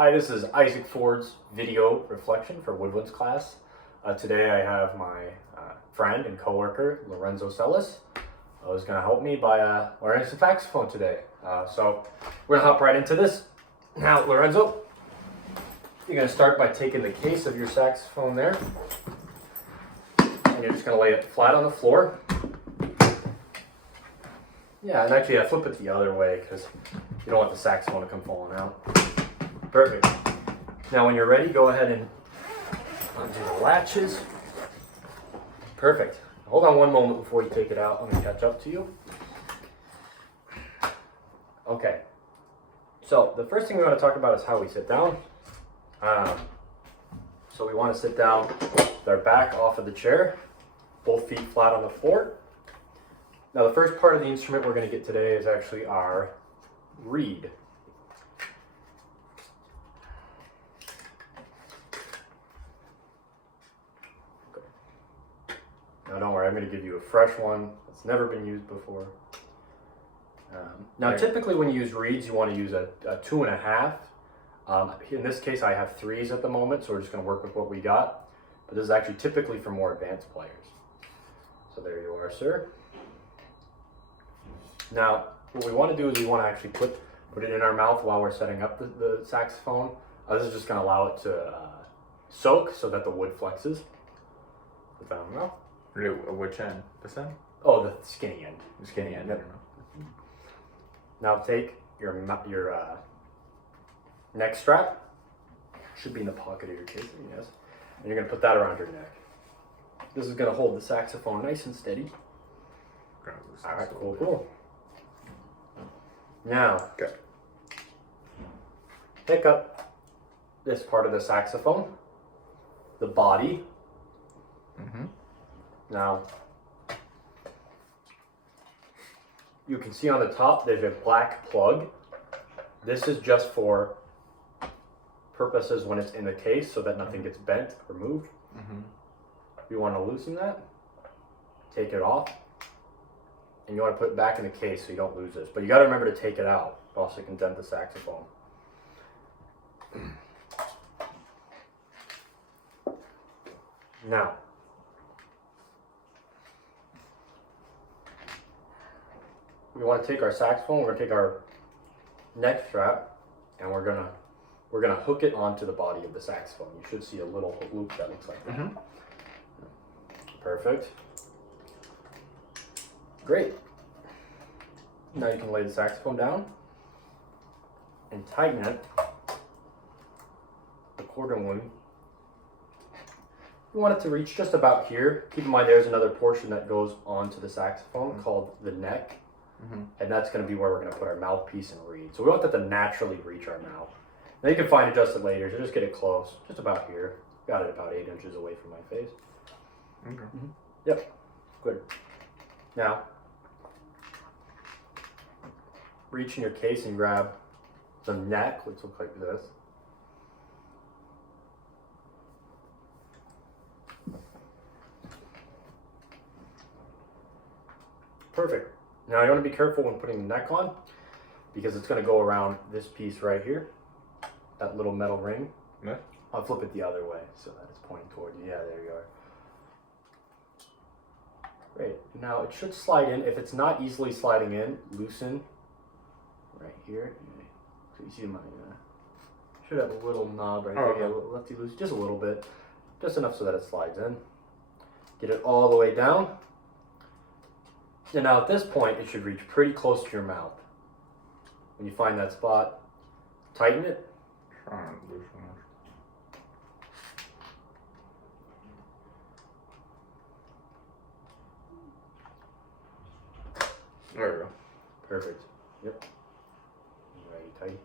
Hi, this is Isaac Ford's video reflection for Woodwinds class. Today I have my friend and coworker, Lorenzo Celis, who's going to help me by learning some saxophone today. So we're going to hop right into this. Now, Lorenzo, you're going to start by taking the case of your saxophone there, and you're just going to lay it flat on the floor. Yeah, and actually flip it the other way because you don't want the saxophone to come falling out. Perfect. Now when you're ready, go ahead and undo the latches. Perfect. Hold on one moment before you take it out. Let me catch up to you. Okay. So the first thing we want to talk about is how we sit down. So we want to sit down with our back off of the chair, both feet flat on the floor. Now the first part of the instrument we're going to get today is actually our reed. Now don't worry, I'm going to give you a fresh one that's never been used before. Now typically when you use reeds, you want to use a 2.5. In this case I have 3s at the moment, so we're just going to work with what we got. But this is actually typically for more advanced players. So there you are, sir. Now what we want to do is we want to actually put it in our mouth while we're setting up the saxophone. This is just going to allow it to soak so that the wood flexes. Put that in the mouth. Which end? This end? Oh, the skinny end. The skinny end. Yep. Now take your neck strap. Should be in the pocket of your case, yes. And you're going to put that around your neck. This is going to hold the saxophone nice and steady. All right, cool. Now, okay. Pick up this part of the saxophone, the body. Mm-hmm. Now, you can see on the top there's a black plug. This is just for purposes when it's in the case so that nothing gets bent or moved. Mm-hmm. You want to loosen that, take it off, and you want to put it back in the case so you don't lose this. But you got to remember to take it out, or else it can dent the saxophone. Now, we want to take our saxophone, we're going to take our neck strap, and we're gonna hook it onto the body of the saxophone. You should see a little loop that looks like that. Mm-hmm. Perfect. Great. Now you can lay the saxophone down and tighten it accordingly. You want it to reach just about here. Keep in mind there's another portion that goes onto the saxophone called the neck. Mm-hmm. And that's going to be where we're going to put our mouthpiece and reed. So we want that to naturally reach our mouth. Now you can fine adjust it later, so just get it close, just about here. Got it about 8 inches away from my face. Okay. Mm-hmm. Yep, good. Now, reach in your case and grab the neck, which looks like this. Perfect. Now you want to be careful when putting the neck on because it's going to go around this piece right here, that little metal ring. Yeah. I'll flip it the other way so that it's pointing toward you. Yeah, there you are. Great. Now it should slide in. If it's not easily sliding in, loosen right here. So you see my should have a little knob right there. Yeah, lefty loose, just a little bit, just enough so that it slides in. Get it all the way down. And now at this point, it should reach pretty close to your mouth. When you find that spot, tighten it. Trying to loosen it. There we go. Perfect. Yep. Ready, tight.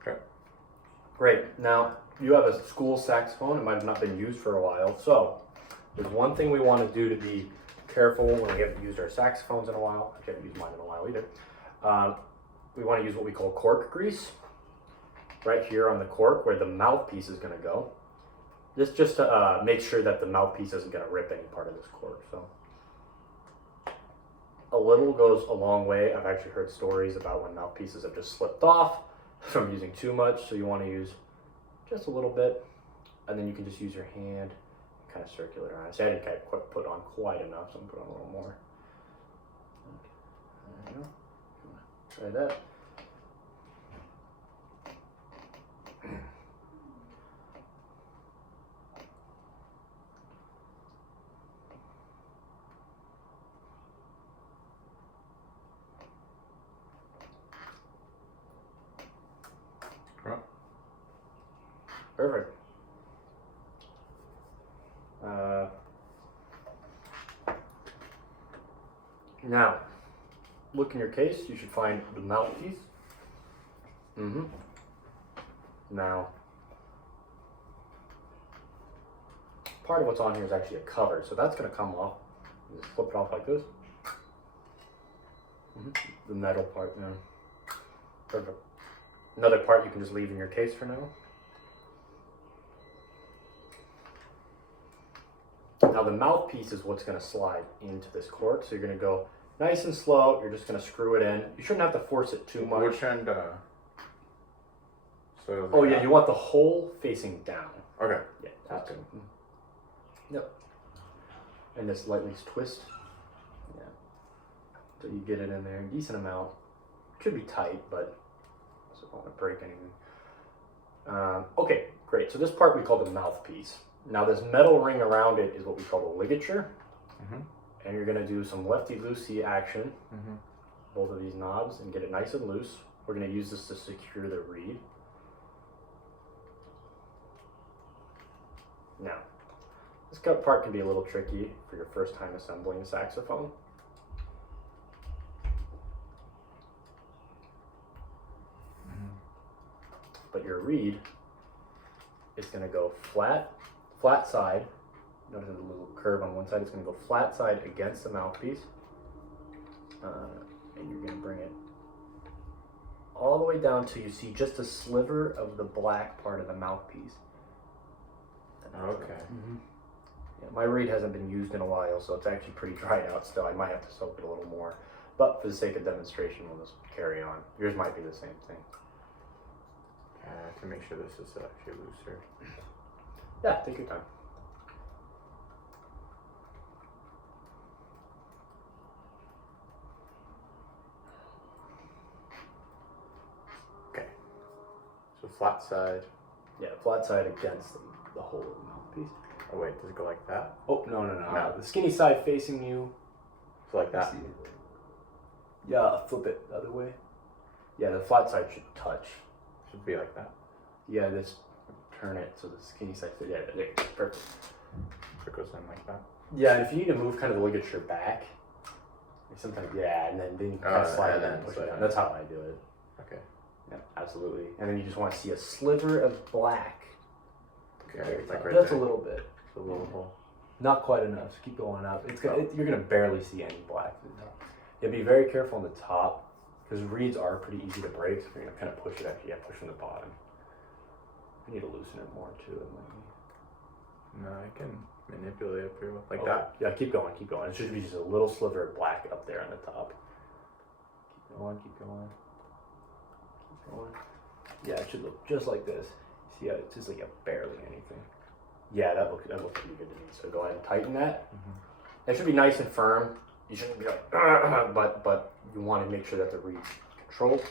Okay. Great. Now, you have a school saxophone. It might have not been used for a while. So, there's one thing we want to do to be careful when we haven't used our saxophones in a while. I haven't used mine in a while either. We want to use what we call cork grease. Right here on the cork where the mouthpiece is going to go. This just to make sure that the mouthpiece isn't going to rip any part of this cork. So a little goes a long way. I've actually heard stories about when mouthpieces have just slipped off from using too much, so you want to use just a little bit, and then you can just use your hand and kind of circulate around. See, I didn't quite put on quite enough, so I'm putting on a little more. Okay. There you go. Try that. Perfect. Now, look in your case. You should find the mouthpiece. Now, part of what's on here is actually a cover, so that's going to come off. You just flip it off like this. The metal part now. Perfect. Another part you can just leave in your case for now. Now the mouthpiece is what's going to slide into this cork, so you're going to go nice and slow. You're just going to screw it in. You shouldn't have to force it too much. Which end? So oh yeah, you want the hole facing down. Okay. Yeah, that's good. Yep. And just lightly twist. Yeah. So you get it in there, decent amount. Should be tight, but I don't want to break anything. Okay, great. So this part we call the mouthpiece. Now this metal ring around it is what we call the ligature. And you're going to do some lefty-loosey action, both of these knobs, and get it nice and loose. We're going to use this to secure the reed. Now, this part can be a little tricky for your first time assembling a saxophone. But your reed is going to go flat side. Notice there's a little curve on one side. It's going to go flat side against the mouthpiece. And you're going to bring it all the way down till you see just a sliver of the black part of the mouthpiece. Okay. Yeah, my reed hasn't been used in a while, so it's actually pretty dried out still. I might have to soak it a little more. But for the sake of demonstration, we'll just carry on. Yours might be the same thing. To make sure this is actually looser. Yeah, take your time. Okay. So flat side. Yeah, flat side against the hole of the mouthpiece. Oh wait, does it go like that? Oh, no. No. The skinny side facing you. So like that? Yeah, flip it the other way. Yeah, the flat side should touch. Should be like that. Yeah, just turn it so the skinny side fit. Yeah, there, perfect. So it goes in like that. Yeah, and if you need to move kind of the ligature back, sometimes, yeah, and then you kind of slide it in and push it down. That's how I do it. Okay. Yeah, absolutely. And then you just want to see a sliver of black. Okay, like right Just there. a little bit. A little hole. Not quite enough. So keep going up. You're gonna barely see any black. Yeah, be very careful on the top because reeds are pretty easy to break. So you're gonna kind of push it actually. Yeah, push from the bottom. You need to loosen it more too. No, I can manipulate up here like Oh, that. Yeah, keep going. It should be just a little sliver of black up there on the top. Keep going. Yeah, it should look just like this. See how it's just like barely anything. Yeah, that looks pretty good to me. So go ahead and tighten that. It should be nice and firm. You shouldn't be like, but you want to make sure that the reed's controlled.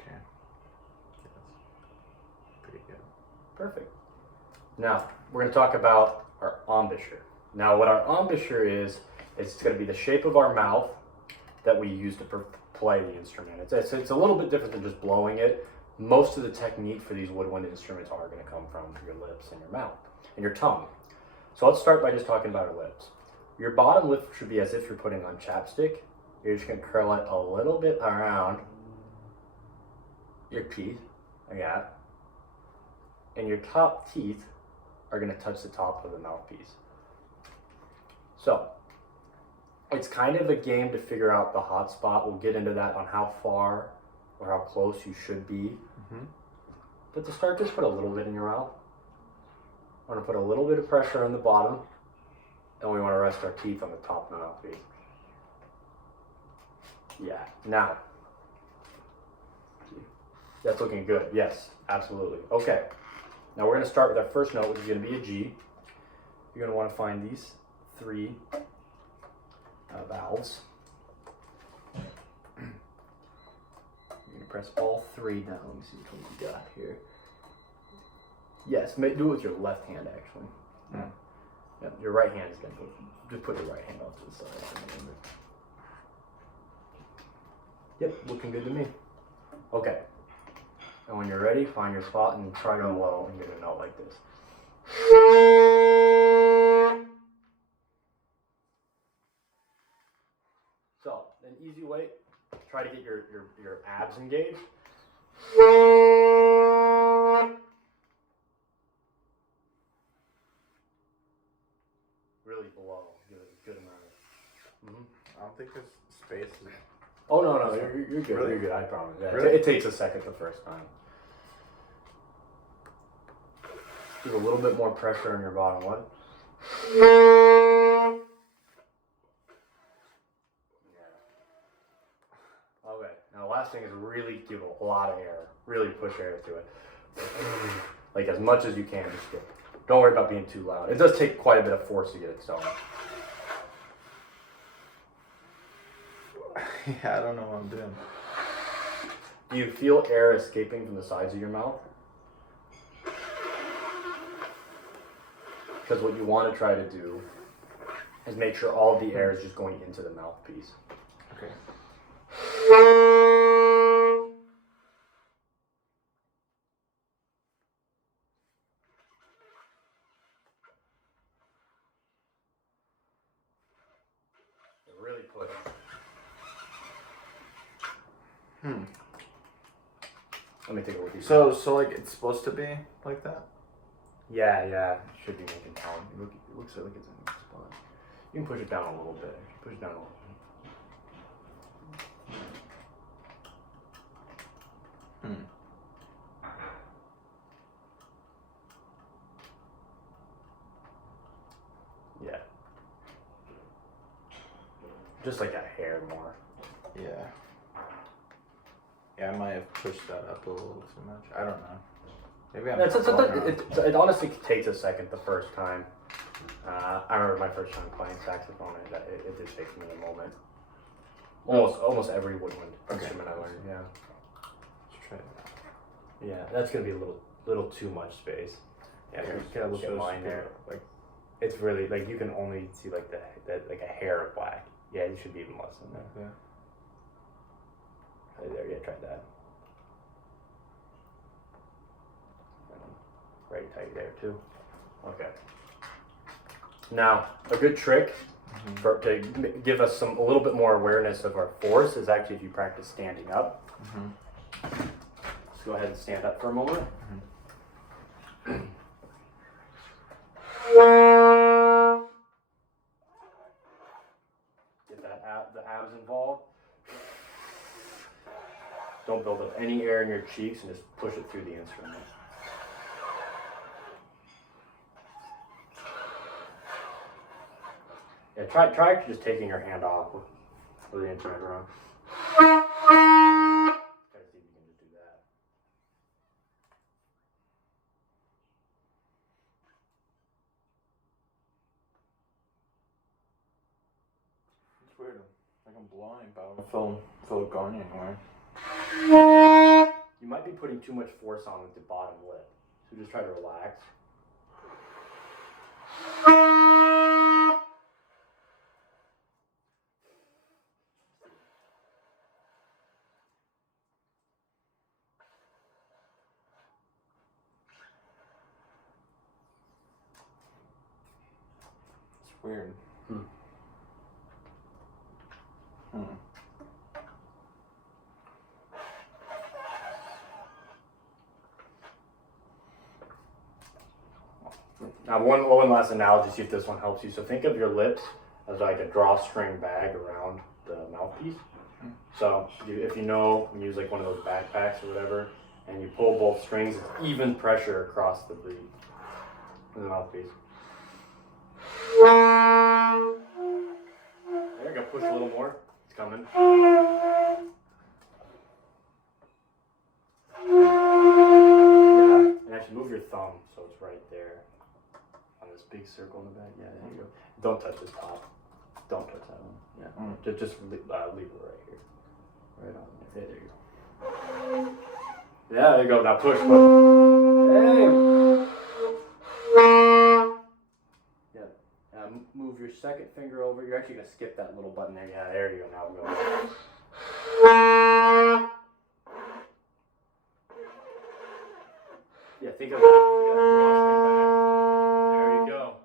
Okay. That's pretty good. Perfect. Now, we're going to talk about our embouchure. Now, what our embouchure is it's going to be the shape of our mouth that we use to play the instrument. It's a little bit different than just blowing it. Most of the technique for these woodwind instruments are going to come from your lips and your mouth and your tongue. So let's start by just talking about our lips. Your bottom lip should be as if you're putting on chapstick. You're just going to curl it a little bit around your teeth, like that. And your top teeth are going to touch the top of the mouthpiece. So, It's kind of a game to figure out the hot spot. We'll get into that on how far or how close you should be. Mm-hmm. But to start, just put a little bit in your mouth. I want to put a little bit of pressure on the bottom, and we want to rest our teeth on the top of the mouthpiece. Yeah, now. That's looking good. Yes, absolutely. Okay, now we're going to start with our first note, which is going to be a G. You're going to want to find these 3 valves. You're going to press all 3 down. Let me see which one you got here. Yes, do it with your left hand actually. Mm. Yeah, your right hand is going to just put your right hand off to the side. Yep, looking good to me. Okay. And when you're ready, find your spot and try to low and get a note like this. So, an easy way, try to get your abs engaged. Really blow, give it a good amount of. Mm-hmm. I don't think there's space. Oh no, you're good. Really? You're good. I promise. Yeah, Really? it takes a second the first time. Give a little bit more pressure on your bottom lip. Yeah. Okay. Now the last thing is really give a lot of air. Really push air to it. Like as much as you can. Just don't worry about being too loud. It does take quite a bit of force to get it going. Yeah, I don't know what I'm doing. Do you feel air escaping from the sides of your mouth? Because what you want to try to do is make sure all of the air is just going into the mouthpiece. Okay. Really push. Let me take a look at you. So like it's supposed to be like that? Yeah. It should be making tone. It looks like it's in a good spot. You can push it down a little bit. Push it down a little bit. Yeah. Just like a hair more. Yeah. Yeah, I might have pushed that up a little too much. I don't know. Maybe I'm. It honestly takes a second the first time. I remember my first time playing saxophone. It did take me a moment. Almost every woodwind instrument I learned. Yeah. Let's try that. Yeah, that's gonna be a little too much space. Yeah, you gotta look at mine there. Like, it's really like you can only see like like a hair of black. Yeah, you should be even less than that. yeah. Right there, yeah, try that. Right tight there too. Okay. Now, a good trick to give us a little bit more awareness of our force is actually if you practice standing up. Let's go ahead and stand up for a moment. Get the abs involved. Don't build up any air in your cheeks and just push it through the instrument. Yeah, try just taking your hand off with the instrument around. Try to see if you can just do that. It's weird. Like I'm blowing, but I don't feel it going anywhere. You might be putting too much force on with the bottom lip, so just try to relax. It's weird. Now, one last analogy, see if this one helps you. So think of your lips as like a drawstring bag around the mouthpiece. So if you know, you use like one of those backpacks or whatever, and you pull both strings, it's even pressure across the mouthpiece. There you go, push a little more. It's coming. Yeah, and actually move your thumb so it's right there on this big circle in the back. Yeah, there you go. Don't touch the top. Don't touch that one. Yeah, just leave it right here. Right on there. There you go. Yeah, there you go. Now push. Hey. Yeah. Move your second finger over. You're actually gonna skip that little button there. Yeah, there you go. Now we'll go. Yeah, think of that.